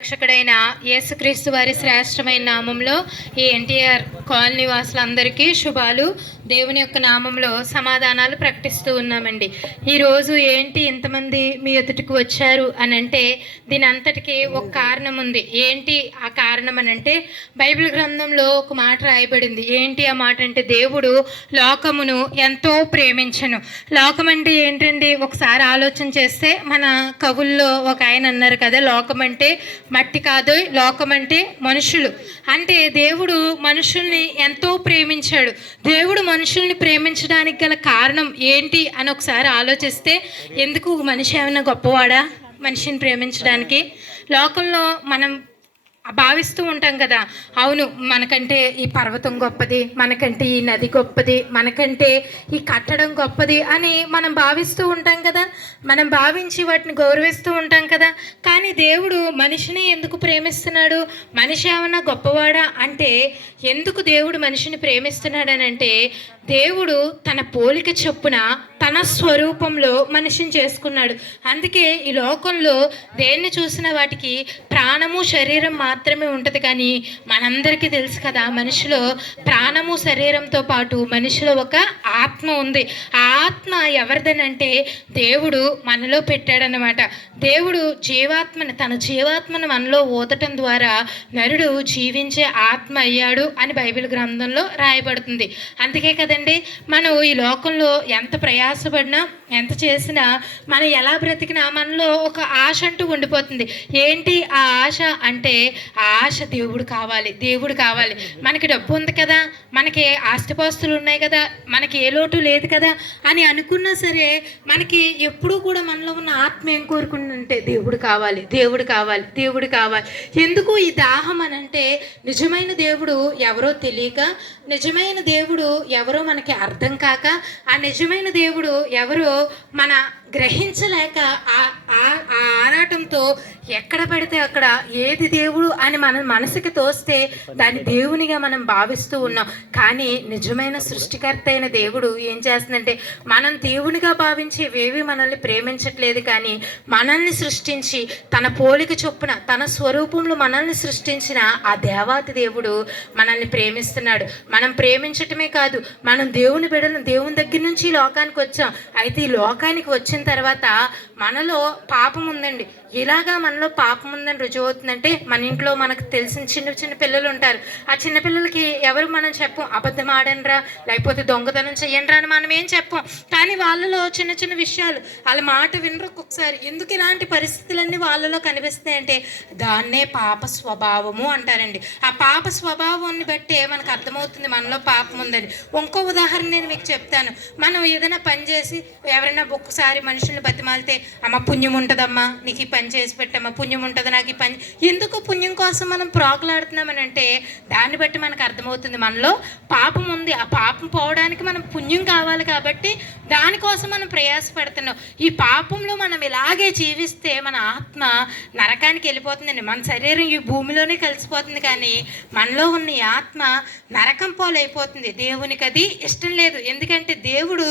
రక్షకుడైన యేసుక్రీస్తు వారి శ్రేష్టమైన నామంలో ఈ ఎన్టీఆర్ కాలనీ వాసులందరికీ శుభాలు. దేవుని యొక్క నామంలో సమాధానాలు ప్రకటిస్తూ ఉన్నామండి. ఈరోజు ఏంటి ఇంతమంది మీ ఎదుటికి వచ్చారు అని అంటే దీని అంతటికీ ఒక కారణం ఉంది. ఏంటి ఆ కారణం అని అంటే బైబిల్ గ్రంథంలో ఒక మాట రాయబడింది. ఏంటి ఆ మాట అంటే దేవుడు లోకమును ఎంతో ప్రేమించను. లోకం అంటే ఏంటండి? ఒకసారి ఆలోచన చేస్తే మన కవుల్లో ఒక ఆయన అన్నారు కదా, లోకం అంటే మట్టి కాదు, లోకం అంటే మనుషులు. అంటే దేవుడు మనుషుల్ని ఎంతో ప్రేమించాడు. దేవుడు మనుషుల్ని ప్రేమించడానికి గల కారణం ఏంటి అని ఒకసారి ఆలోచిస్తే, ఎందుకు మనిషి ఏమైనా గొప్పవాడా మనిషిని ప్రేమించడానికి? లోకంలో మనం భావిస్తూ ఉంటాం కదా, అవును మనకంటే ఈ పర్వతం గొప్పది, మనకంటే ఈ నది గొప్పది, మనకంటే ఈ కట్టడం గొప్పది అని మనం భావిస్తూ ఉంటాం కదా, మనం భావించి వాటిని గౌరవిస్తూ ఉంటాం కదా. కానీ దేవుడు మనిషిని ఎందుకు ప్రేమిస్తున్నాడు? మనిషి ఏమన్నా గొప్పవాడా అంటే ఎందుకు దేవుడు మనిషిని ప్రేమిస్తున్నాడని అంటే, దేవుడు తన పోలిక చొప్పున తన స్వరూపంలో మనిషిని చేసుకున్నాడు. అందుకే ఈ లోకంలో దేన్ని చూసిన వాటికి ప్రాణము శరీరం మాత్రమే ఉంటుంది. కానీ మనందరికీ తెలుసు కదా, మనిషిలో ప్రాణము శరీరంతో పాటు మనిషిలో ఒక ఆత్మ ఉంది. ఆ ఆత్మ ఎవరిదనంటే దేవుడు మనలో పెట్టాడనమాట. దేవుడు జీవాత్మని, తన జీవాత్మను మనలో ఊదటం ద్వారా నరుడు జీవించే ఆత్మ అయ్యాడు అని బైబిల్ గ్రంథంలో రాయబడుతుంది. అందుకే కదండి మనం ఈ లోకంలో ఎంత ప్రయాసపడినా ఎంత చేసినా మనం ఎలా బ్రతికినా మనలో ఒక ఆశ అంటూ ఉండిపోతుంది. ఏంటి ఆ ఆశ అంటే, ఆ ఆశ దేవుడు కావాలి, దేవుడు కావాలి. మనకి డబ్బు ఉంది కదా, మనకి ఆస్తిపాస్తులు ఉన్నాయి కదా, మనకి ఏ లోటు లేదు కదా అని అనుకున్నా సరే మనకి ఎప్పుడూ కూడా మనలో ఉన్న ఆత్మ ఏం కోరుకుంటుంటే దేవుడు కావాలి, దేవుడు కావాలి, దేవుడు కావాలి. ఎందుకు ఈ దాహం అని అంటే, నిజమైన దేవుడు ఎవరో తెలియక, నిజమైన దేవుడు ఎవరో మనకి అర్థం కాక, ఆ నిజమైన దేవుడు ఎవరో మన గ్రహించలేక ఆ ఆరాటంతో ఎక్కడ పడితే అక్కడ ఏది దేవుడు అని మన మనసుకి తోస్తే దాన్ని దేవునిగా మనం భావిస్తూ ఉన్నాం. కానీ నిజమైన సృష్టికర్త అయిన దేవుడు ఏం చేస్తుందంటే, మనం దేవునిగా భావించేవేవి మనల్ని ప్రేమించట్లేదు. కానీ మనల్ని సృష్టించి తన పోలిక చొప్పున తన స్వరూపంలో మనల్ని సృష్టించిన ఆ దేవాతి దేవుడు మనల్ని ప్రేమిస్తున్నాడు. మనం ప్రేమించటమే కాదు, మనం దేవుని బిడ్డలను, దేవుని దగ్గర నుంచి ఈ లోకానికి వచ్చాం. అయితే ఈ లోకానికి వచ్చిన తర్వాత మనలో పాపం ఉందండి. ఇలాగా మనలో పాపం ఉందని రుజువు అవుతుందంటే, మన ఇంట్లో మనకు తెలిసిన చిన్న చిన్న పిల్లలు ఉంటారు. ఆ చిన్న పిల్లలకి ఎవరు మనం చెప్పం, అబద్ధం ఆడండ్రా లేకపోతే దొంగతనం చెయ్యండ్రా అని మనం ఏం చెప్పం. కానీ వాళ్ళలో చిన్న చిన్న విషయాలు వాళ్ళ మాట వినరు ఒక్కొక్కసారి. ఎందుకు ఇలాంటి పరిస్థితులన్నీ వాళ్ళలో కనిపిస్తాయంటే దాన్నే పాప స్వభావము అంటారండి. ఆ పాప స్వభావాన్ని బట్టే మనకు అర్థమవుతుంది మనలో పాపం ఉందని. ఇంకో ఉదాహరణ నేను మీకు చెప్తాను. మనం ఏదైనా పని చేసి ఎవరైనా ఒక్కసారి మనుషుల్ని బతిమాలితే, అమ్మ పుణ్యం ఉంటుందమ్మా నీకు ఈ పని చేసి పెట్టమ్మా, పుణ్యం ఉంటుంది నాకు ఈ పని. ఎందుకు పుణ్యం కోసం మనం ప్రాకులాడుతున్నామని అంటే దాన్ని బట్టి మనకు అర్థమవుతుంది మనలో పాపం ఉంది. ఆ పాపం పోవడానికి మనం పుణ్యం కావాలి కాబట్టి దానికోసం మనం ప్రయాసపడుతున్నాం. ఈ పాపంలో మనం ఇలాగే జీవిస్తే మన ఆత్మ నరకానికి వెళ్ళిపోతుందండి. మన శరీరం ఈ భూమిలోనే కలిసిపోతుంది, కానీ మనలో ఉన్న ఈ ఆత్మ నరకం పోలైపోతుంది. దేవునికి అది ఇష్టం లేదు. ఎందుకంటే దేవుడు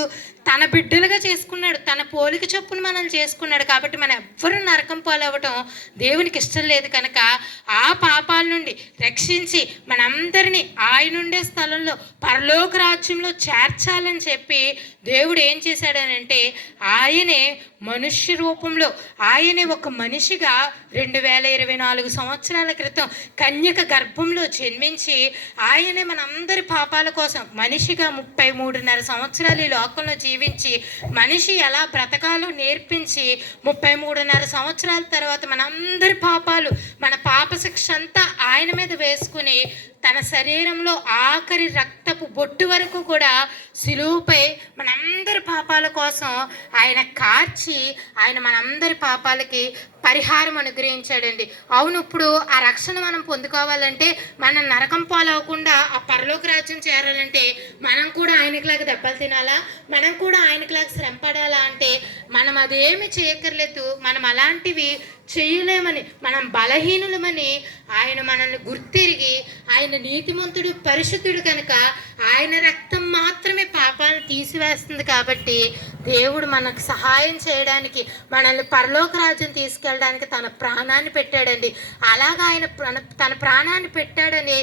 తన బిడ్డలుగా చేసుకున్నాడు, తన పోలిక చొప్పున మనల్ని చేసుకున్నాడు. కాబట్టి మనం ఎవ్వరూ నరకం పాలవ్వటం దేవునికి ఇష్టం లేదు. కనుక ఆ పాపాల నుండి రక్షించి మనందరినీ ఆయన ఉండే స్థలంలో పరలోక రాజ్యంలో చేర్చాలని చెప్పి దేవుడు ఏం చేశాడనంటే, ఆయనే మనుష్య రూపంలో, ఆయనే ఒక మనిషిగా 2024 సంవత్సరాల క్రితం కన్యక గర్భంలో జన్మించి ఆయనే మనందరి పాపాల కోసం మనిషిగా 33.5 సంవత్సరాలు ఈ లోకంలో జీవించి మనిషి ఎలా బ్రతకాలో నేర్పించి 33.5 సంవత్సరాల తర్వాత మనందరి పాపాలు, మన పాప శిక్ష అంతా ఆయన మీద వేసుకుని తన శరీరంలో ఆఖరి రక్తపు బొట్టు వరకు కూడా సిలువుపై మనందరి పాపాల కోసం ఆయన కార్చి ఆయన మనందరి పాపాలకి పరిహారం అనుగ్రహించాడండి. అవును, ఇప్పుడు ఆ రక్షణ మనం పొందుకోవాలంటే, మనం నరకం పాలవకుండా ఆ పరలోక రాజ్యం చేరాలంటే మనం కూడా ఆయనకులాగా దెబ్బలు తినాలా, మనం కూడా ఆయనకులాగా శ్రమ పడాలా అంటే మనం అదేమి చేయక్కర్లేదు. మనం అలాంటివి చేయలేమని, మనం బలహీనులమని ఆయన మనల్ని గుర్తిరిగి, ఆయన నీతిమంతుడు పరిశుద్ధుడు కనుక ఆయన రక్తం మాత్రమే పాపాలను తీసివేస్తుంది. కాబట్టి దేవుడు మనకు సహాయం చేయడానికి, మనల్ని పరలోక రాజ్యం తీసుకెళ్ళడానికి తన ప్రాణాన్ని పెట్టాడండి. అలాగా ఆయన తన ప్రాణాన్ని పెట్టాడని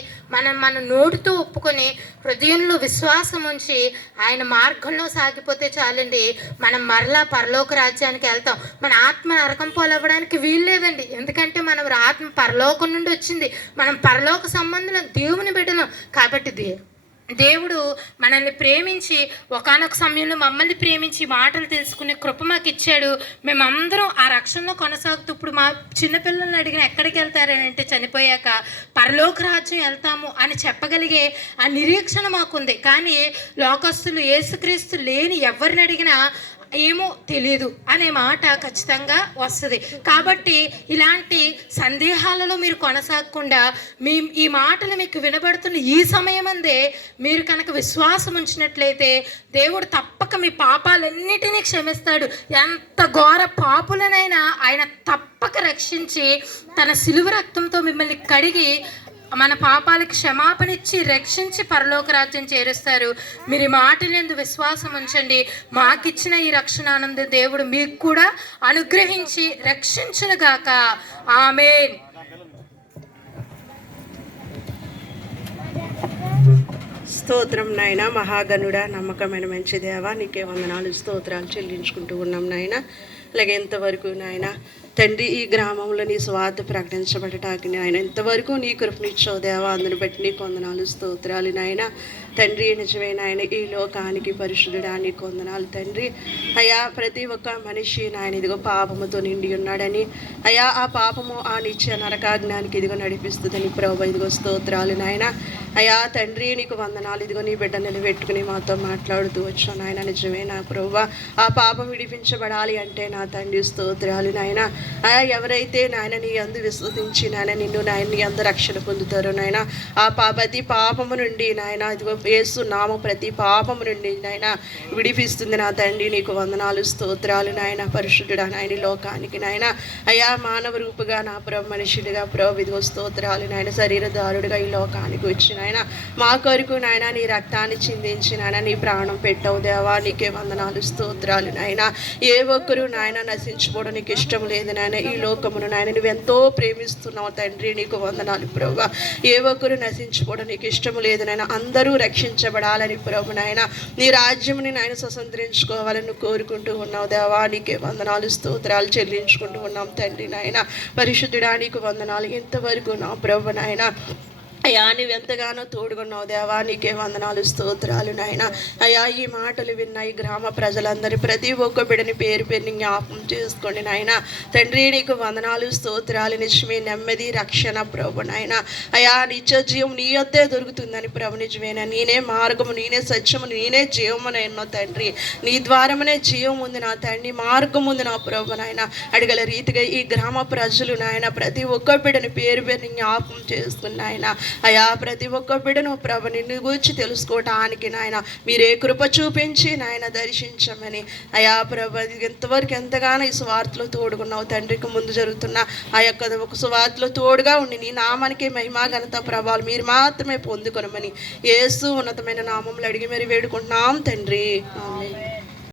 మన నోటితో ఒప్పుకొని హృదయంలో విశ్వాసం ఉంచి ఆయన మార్గంలో సాగిపోతే చాలండి, మనం మరలా పరలోక రాజ్యానికి వెళ్తాం. మన ఆత్మ నరకం పోలవ్వడానికి వీలు లేదండి. ఎందుకంటే మనం ఆత్మ పరలోకం నుండి వచ్చింది, మనం పరలోక సంబంధం దేవుని బిడ్డలం కాబట్టి దేవుడు మనల్ని ప్రేమించి ఒకానొక సమయంలో మమ్మల్ని ప్రేమించి మాటలు తెలుసుకునే కృప మాకు ఇచ్చాడు. మేమందరం ఆ రక్షణలో కొనసాగుతూ ఇప్పుడు మా చిన్నపిల్లల్ని అడిగిన ఎక్కడికి వెళ్తారని అంటే చనిపోయాక పరలోక రాజ్యం వెళ్తాము అని చెప్పగలిగే ఆ నిరీక్షణ మాకుంది. కానీ లోకస్తులు యేసుక్రీస్తు లేని ఎవరిని అడిగినా ఏమో తెలియదు అనే మాట ఖచ్చితంగా వస్తుంది. కాబట్టి ఇలాంటి సందేహాలలో మీరు కొనసాగకుండా ఈ మాటలు మీకు వినబడుతున్న ఈ సమయమందే మీరు కనుక విశ్వాసం ఉంచినట్లయితే దేవుడు తప్పక మీ పాపాలన్నిటినీ క్షమిస్తాడు. ఎంత ఘోర పాపులనైనా ఆయన తప్పక రక్షించి తన సిలువ రక్తంతో మిమ్మల్ని కడిగి మన పాపాలకు క్షమాపణ ఇచ్చి రక్షించి పరలోక రాజ్యం చేరుస్తారు. మీరు ఈ మాటలందు విశ్వాసం ఉంచండి. మాకిచ్చిన ఈ రక్షణ ఆనంద దేవుడు మీకు కూడా అనుగ్రహించి రక్షించునుగాక. ఆమేన్. స్తోత్రం నాయన. మహాగణుడా, నమ్మకమైన మంచి దేవా, నీకే వందనాలు స్తోత్రాలు చెల్లించుకుంటూ ఉన్నాం నాయన. అలాగే ఎంతవరకు నాయన తండ్రి ఈ గ్రామంలో నీ స్వార్థ ప్రకటించబడటానికి నాయన ఎంతవరకు నీ కృపనిచ్చావు దేవా, అందుని బట్టి నీకు వందనాలు స్తోత్రాలు నాయన. తండ్రి నిజమే నాయన, ఈ లోకానికి పరిశుద్ధుడా నీకు వందనాలు తండ్రి. అయా ప్రతి ఒక్క మనిషి నాయన ఇదిగో పాపముతో నిండి ఉన్నాడని, అయా ఆ పాపము ఆ నిత్య నరకాజ్ఞానికి ఇదిగో నడిపిస్తుందని ప్రభు ఇదిగో స్తోత్రాలు నాయన. అయా తండ్రి నీకు వందనాలు. ఇదిగో నీ బిడ్డ నిలబెట్టుకుని మాతో మాట్లాడుతూ వచ్చావు నాయన. నిజమే నా ప్రభు, ఆ పాపం విడిపించబడాలి అంటే నా తండ్రి స్తోత్రాలు నాయన. అయా ఎవరైతే నాయన నీ అందు విశ్వసించి నాయన నిన్ను నాయన నీ అందు రక్షణ పొందుతారో నాయన, ఆ ప్రతి పాపము నుండి నాయన ఇదిగో యేసు నామం ప్రతి పాపము నుండి నాయన విడిపిస్తుంది నా తండ్రి. నీకు వందనాలు స్తోత్రాలు నాయన. పరిశుద్ధుడా నాయన లోకానికి నాయన, అయా మానవ రూపుగా నా ప్రభు మనుషుడిగా ప్రభు ఇదిగో స్తోత్రాలు నాయన. శరీరదారుడిగా ఈ లోకానికి వచ్చి నాయన మా కొరకు నాయన నీ రక్తాన్ని చిందించి నాయన నీ ప్రాణం పెట్టవు దేవా, నీకే వందనాలు స్తోత్రాలు నాయన. ఏ ఒక్కరు నాయన నశించుకోవడం నీకు ఇష్టం లేదు నాయన. ఈ లోకమును నాయన నువ్వు ఎంతో ప్రేమిస్తున్నావు తండ్రి, నీకు వందనాలు ప్రభు. ఏ ఒక్కరు నశించుకోవడం నీకు ఇష్టం లేదు నాయన. అందరూ రక్షించబడాలని ప్రభు నాయన, నీ రాజ్యముని నాయన స్వతంత్రించుకోవాలని కోరుకుంటూ ఉన్నావు దేవా, నీకే వందనాలు స్తోత్రాలు చెల్లించుకుంటూ ఉన్నాం తండ్రి నాయన. పరిశుద్ధుడా నీకు వందనాలు. ఇంతవరకు నా ప్రభు నాయన అయ్యా నువ్వెంతగానో తోడుకున్నావు దేవా, నీకే వందనాలు స్తోత్రాలు నాయన. అయ్యా ఈ మాటలు విన్న ఈ గ్రామ ప్రజలందరి ప్రతి ఒక్క బిడ్డని పేరు పేరుని జ్ఞాపకం చేసుకోండి నాయన. తండ్రి నీకు వందనాలు స్తోత్రాలు. నిజమే నెమ్మది రక్షణ ప్రభు నాయన. అయ్యా నిత్య జీవం నీ యొద్దే దొరుకుతుందని ప్రభు నిజమేనా. నేనే మార్గము, నేనే సత్యము, నేనే జీవమునైనా తండ్రి. నీ ద్వారమనే జీవం ఉంది నా తండ్రి, మార్గం ఉంది నా ప్రభు నాయన. అడగల రీతిగా ఈ గ్రామ ప్రజలు నాయన ప్రతి ఒక్క బిడ్డని పేరు పేరుని జ్ఞాపకం చేసుకుని నాయన. అయా ప్రతి ఒక్క బిడ్డను ప్రభు నిన్ను గురించి తెలుసుకోవటానికి నాయన మీరే కృప చూపించి నాయన దర్శించమని. అయా ప్రభు ఎంతవరకు ఎంతగానో ఈ స్వార్థలో తోడుకున్నావు తండ్రికి. ముందు జరుగుతున్న ఆ యొక్క ఒక స్వార్థలో తోడుగా ఉండి నీ నామానికి మహిమా ఘనత ప్రభావాలు మీరు మాత్రమే పొందుకొనమని యేసు ఉన్నతమైన నామంలో అడిగి మరి వేడుకుంటున్నాం తండ్రి. ఆమేన్.